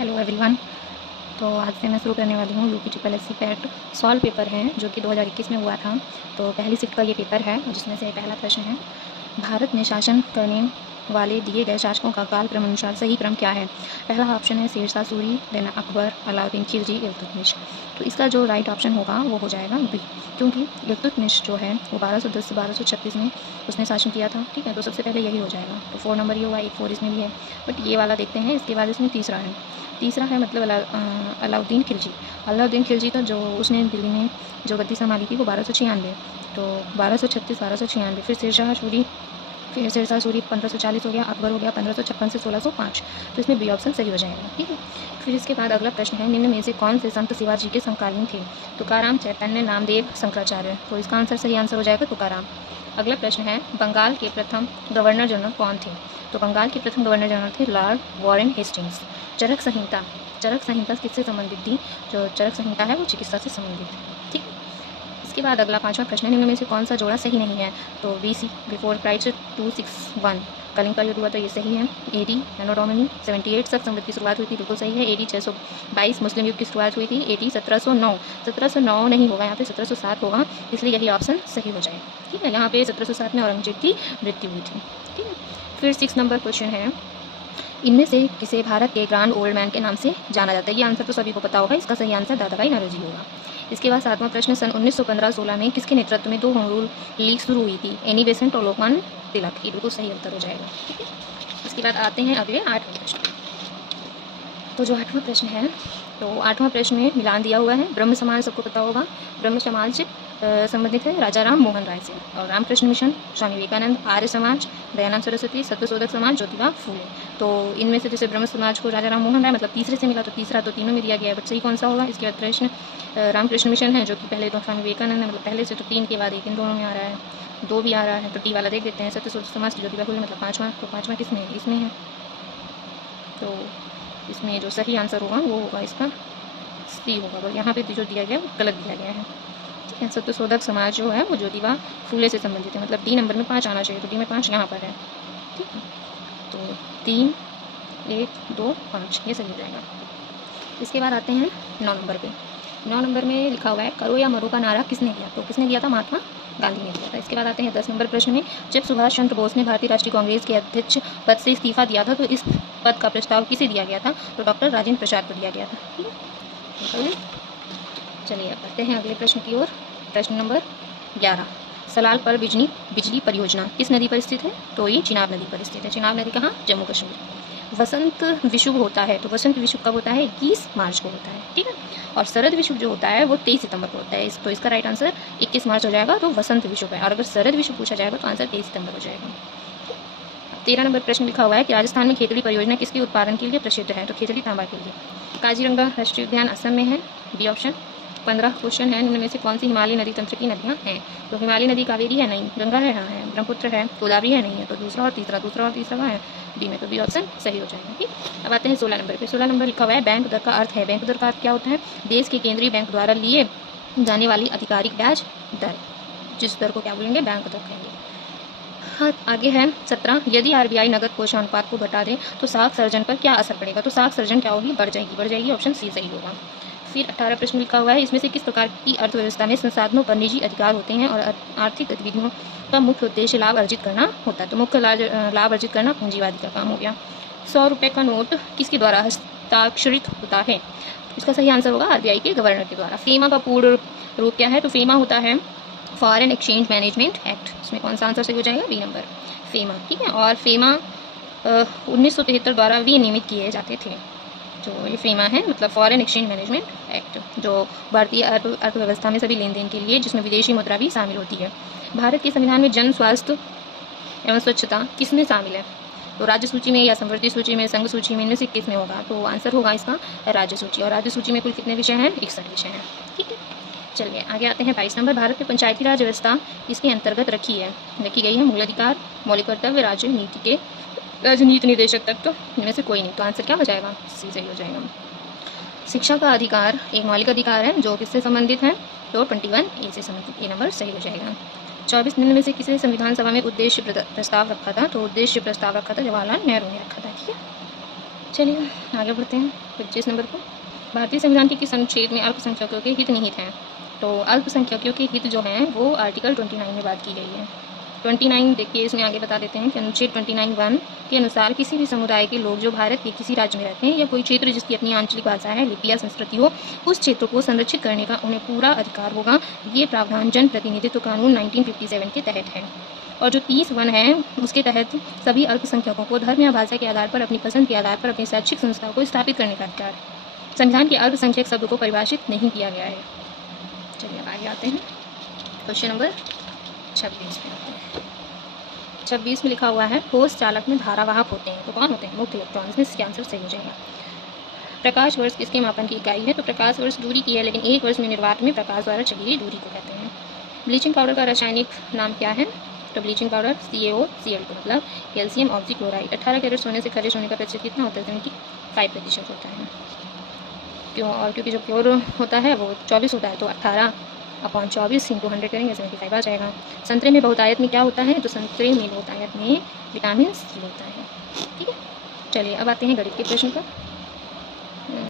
Hello everyone. तो आज से मैं शुरू करने वाली हूँ UP triple S C PAT solve paper है जो कि 2021 में हुआ था। तो पहली शिफ्ट का ये पेपर है जिसमें से पहला प्रश्न है, भारत में शासन करने वाले दिए गए शासकों का काल क्रम अनुसार सही क्रम क्या है। पहला ऑप्शन है शेरशाह सूरी, देन अकबर, अलाउद्दीन खिलजी, इल्तुतमिश। तो इसका जो राइट ऑप्शन होगा वो हो जाएगा बी, क्योंकि इल्तुतमिश जो है वो 1210 से 1236 में उसने शासन किया था। ठीक है, तो सबसे पहले यही हो जाएगा। तो 4 नंबर ये हुआ, 1 4 इसमें भी है, बट ये वाला देखते हैं। इसके बाद इसमें तीसरा है मतलब अलाउद्दीन खिलजी। अलाउद्दीन खिलजी था जो उसने दिल्ली में जो गद्दी संभाली थी वो 1296, तो 1236 1296। फिर शेरशाह सूरी 1540 हो गया, अकबर हो गया 1556 से 1605। तो इसमें बी ऑप्शन सही हो जाएगा। ठीक है, फिर इसके बाद अगला प्रश्न है, निम्न में से कौन से संत शिवाजी के समकालीन थे। तुकाराम, चैतन्य, नामदेव, शंकराचार्य। तो इसका सही आंसर हो जाएगा तुकाराम। अगला प्रश्न है, बंगाल के प्रथम गवर्नर जनरल कौन थे। तो बंगाल के प्रथम गवर्नर जनरल थे लॉर्ड वॉरेन हेस्टिंग्स। चरक संहिता किससे संबंधित थी। जो चरक संहिता है वो चिकित्सा से संबंधित है। ठीक है, इसके बाद अगला पांचवा प्रश्न है, निम्न में से कौन सा जोड़ा सही नहीं है। तो BC बिफोर क्राइस्ट 261 कलिंग का युद्ध हुआ, तो ये सही है। AD एनो डोमिनी 78 तक संगत की शुरुआत हुई थी, बिल्कुल सही है। AD 622 मुस्लिम युग की शुरुआत हुई थी। AD 1709 नहीं होगा, यहाँ पे 1707 होगा, इसलिए यही ऑप्शन सही हो जाएगा। ठीक है, यहाँ पे 1707 में औरंगजेब की मृत्यु हुई थी। ठीक है, फिर 6 नंबर क्वेश्चन है, इनमें से किसे भारत के ग्रांड ओल्ड मैन के नाम से जाना जाता है। ये आंसर तो सभी को पता होगा, इसका सही आंसर दादा भाई नौरोजी होगा। इसके बाद 7वां प्रश्न, सन 1915-16 में किसके नेतृत्व में 2 होम रूल लीग शुरू हुई थी। एनी बेसेंट और लोकमान्य तिलक। ये बिल्कुल सही उत्तर हो जाएगा। ठीक है, इसके बाद आते हैं अगले 8वें प्रश्न। तो जो 8वां प्रश्न है, तो 8वां प्रश्न में मिलान दिया हुआ है। ब्रह्म समाज सबको पता होगा, ब्रह्म समाज संबंधित है राजा राम मोहन राय से। और रामकृष्ण मिशन, स्वामी विवेकानंद, आर्य समाज, दयानंद सरस्वती, सत्यशोधक समाज, ज्योतिबा फूले। तो इनमें से जैसे ब्रह्म समाज को राजा राम मोहन राय मतलब तीसरे से मिला, तो तीसरा तो तीनों में दिया गया है, बट सही कौन सा होगा। इसके बाद प्रश्न, रामकृष्ण मिशन है जो कि पहले तो स्वामी विवेकानंद है, मतलब पहले से तो 3 के बाद 1 इन दोनों में आ रहा है, 2 भी आ रहा है, तो डी वाला देख देते हैं। सत्यशोधक समाज की ज्योतिबा फूले मतलब 5वां, तो 5वां किसमें है, इसमें है। तो इसमें जो सही आंसर होगा वो होगा इसका सी होगा, बस यहाँ पे जो दिया गया वो गलत दिया गया है। ठीक है, सत्यशोधक समाज जो है वो ज्योतिबा फूले से संबंधित है, मतलब डी नंबर में 5 आना चाहिए, तो डी में 5 यहाँ पर है। ठीक है, तो 3 1 2 5 ये सही हो जाएगा। इसके बाद आते हैं 9 नंबर पे। 9 नंबर में लिखा हुआ है, करो या मरो का नारा किसने दिया। तो किसने दिया था, महात्मा गांधी ने दिया था। इसके बाद आते हैं 10 नंबर प्रश्न में, जब सुभाष चंद्र बोस ने भारतीय राष्ट्रीय कांग्रेस के अध्यक्ष पद से इस्तीफा दिया था तो इस पद का प्रस्ताव किसे दिया गया था। तो डॉक्टर राजेंद्र प्रसाद को दिया गया था। ठीक है, चलिए अब बढ़ते हैं अगले प्रश्न की ओर। प्रश्न नंबर 11, सलाल पर बिजली परियोजना किस नदी पर स्थित है। तो ये चिनाब नदी पर स्थित है। चिनाब नदी कहाँ, जम्मू कश्मीर। वसंत विषुव होता है, तो वसंत विषुव कब होता है, 21 मार्च को होता है। ठीक है, और शरद विषुव जो होता है वो 23 सितंबर को होता है। तो इसका राइट आंसर 21 मार्च हो जाएगा, तो वसंत विषुव है। और अगर शरद विषुव पूछा जाएगा तो आंसर 23 सितंबर हो जाएगा। 13 नंबर प्रश्न लिखा हुआ है कि राजस्थान में खेतड़ी परियोजना किसके उत्पादन के लिए प्रसिद्ध है। तो खेतड़ी तांबा के लिए। काजीरंगा राष्ट्रीय उद्यान असम में है, बी ऑप्शन। 15 क्वेश्चन है, निम्न में से कौन सी हिमालय नदी तंत्र की नदियाँ हैं। तो हिमालय नदी कावेरी है, नहीं। गंगा है, हाँ है। ब्रह्मपुत्र है, गोदावरी है, नहीं है। तो दूसरा और तीसरा का है बी में, तो बी ऑप्शन सही हो जाएगा। ठीक, अब आते हैं 16 नंबर पे। 16 नंबर लिखा हुआ है, बैंक दर का अर्थ है। बैंक दर का अर्थ क्या होता है, देश के केंद्रीय बैंक द्वारा लिए जाने वाली आधिकारिक ब्याज दर, जिस दर को क्या बोलेंगे, बैंक दर कहेंगे। हाँ, आगे है 17, यदि RBI नगद कोष अनुपात को घटा दे तो साख सर्जन पर क्या असर पड़ेगा। तो साख सर्जन क्या होगी, बढ़ जाएगी। ऑप्शन सी सही होगा। फिर 18 प्रश्न लिखा हुआ है, इसमें से किस प्रकार की अर्थव्यवस्था में संसाधनों पर निजी अधिकार होते हैं और आर्थिक गतिविधियों का मुख्य उद्देश्य लाभ अर्जित करना होता है। तो मुख्य लाभ अर्जित करना पूंजीवादी का काम हो गया। 100 रुपये का नोट किसके द्वारा हस्ताक्षरित होता है। इसका सही आंसर होगा RBI के गवर्नर के द्वारा। फेमा का पूर्ण रूप क्या है। तो फेमा होता है फॉरेन एक्सचेंज मैनेजमेंट एक्ट। इसमें कौन सा आंसर सही हो जाएगा, बी नंबर, फेमा। ठीक है, और फेमा 1973 द्वारा विनियमित किए जाते थे। जो ये फेमा है मतलब फॉरेन एक्सचेंज मैनेजमेंट एक्ट, जो भारतीय अर्थव्यवस्था में सभी लेन देन के लिए, जिसमें विदेशी मुद्रा भी शामिल होती है। भारत के संविधान में जन स्वास्थ्य एवं स्वच्छता किसमें शामिल है। तो राज्य सूची में या संवर्ती सूची में, संघ सूची में, इनमें से किस में होगा। तो आंसर होगा इसका राज्य सूची। और राज्य सूची में कुल कितने विषय हैं, 61 विषय हैं। ठीक है, चलिए आगे आते हैं 22 नंबर। भारत में पंचायती राज व्यवस्था इसके अंतर्गत रखी गई है। मूल अधिकार, मौलिक कर्तव्य, राजनीति निदेशक तत्व, इनमें से कोई नहीं। तो आंसर क्या हो जाएगा, सी सही हो जाएगा। शिक्षा का अधिकार एक मौलिक अधिकार है जो किससे संबंधित है। तो 21A से संबंधित, ए नंबर सही हो जाएगा। 24 निम्न में से किसी संविधान सभा में उद्देश्य प्रस्ताव रखा था। तो उद्देश्य प्रस्ताव रखा था जवाहरलाल नेहरू ने रखा था। ठीक है, चलिए आगे बढ़ते हैं 25 नंबर को। भारतीय संविधान के किस अनुच्छेद में अल्पसंख्यकों के हित निहित हैं? तो अल्पसंख्यकों के हित जो हैं वो आर्टिकल 29 में बात की गई है। 29 देखिए, इसमें आगे बता देते हैं कि अनुच्छेद 29(1) के अनुसार किसी भी समुदाय के लोग जो भारत के किसी राज्य में रहते हैं या कोई क्षेत्र जिसकी अपनी आंचलिक भाषा है, लिपि या संस्कृति हो, उस क्षेत्र को संरक्षित करने का उन्हें पूरा अधिकार होगा। ये प्रावधान जन प्रतिनिधित्व कानून 1957 के तहत है। और जो 30(1) है उसके तहत सभी अल्पसंख्यकों को धर्म या भाषा के आधार पर अपनी पसंद के आधार पर अपनी शैक्षिक संस्था को स्थापित करने का अधिकार है। संविधान के अल्पसंख्यक शब्द को परिभाषित नहीं किया गया है। चलिए अब आगे आते हैं क्वेश्चन नंबर 26 में आते हैं। 26 में लिखा हुआ है ठोस चालक में धारावाहक होते हैं, तो कौन होते हैं? मुक्त इलेक्ट्रॉन। इसमें इसका आंसर सही हो जाएगा। प्रकाश वर्ष किसके मापन की इकाई है? तो प्रकाश वर्ष दूरी की है, लेकिन एक वर्ष में निर्वात में प्रकाश द्वारा चली गई दूरी को कहते हैं। ब्लीचिंग पाउडर का रासायनिक नाम क्या है? तो ब्लीचिंग पाउडर CaOCl2 मतलब कैल्शियम ऑक्सीक्लोराइड। 18 कैरेट सोने से खरे सोने का प्रतिशत कितना होता है? 75% होता है। क्यों? और क्योंकि जो प्योर होता है वो 24 होता है, तो 18/24 × 100 करेंगे 75 आ जाएगा। संतरे में बहुतायत में क्या होता है? तो संतरे में बहुतायत में विटामिन C होता है। ठीक है, चलिए अब आते हैं गणित के प्रश्न पर।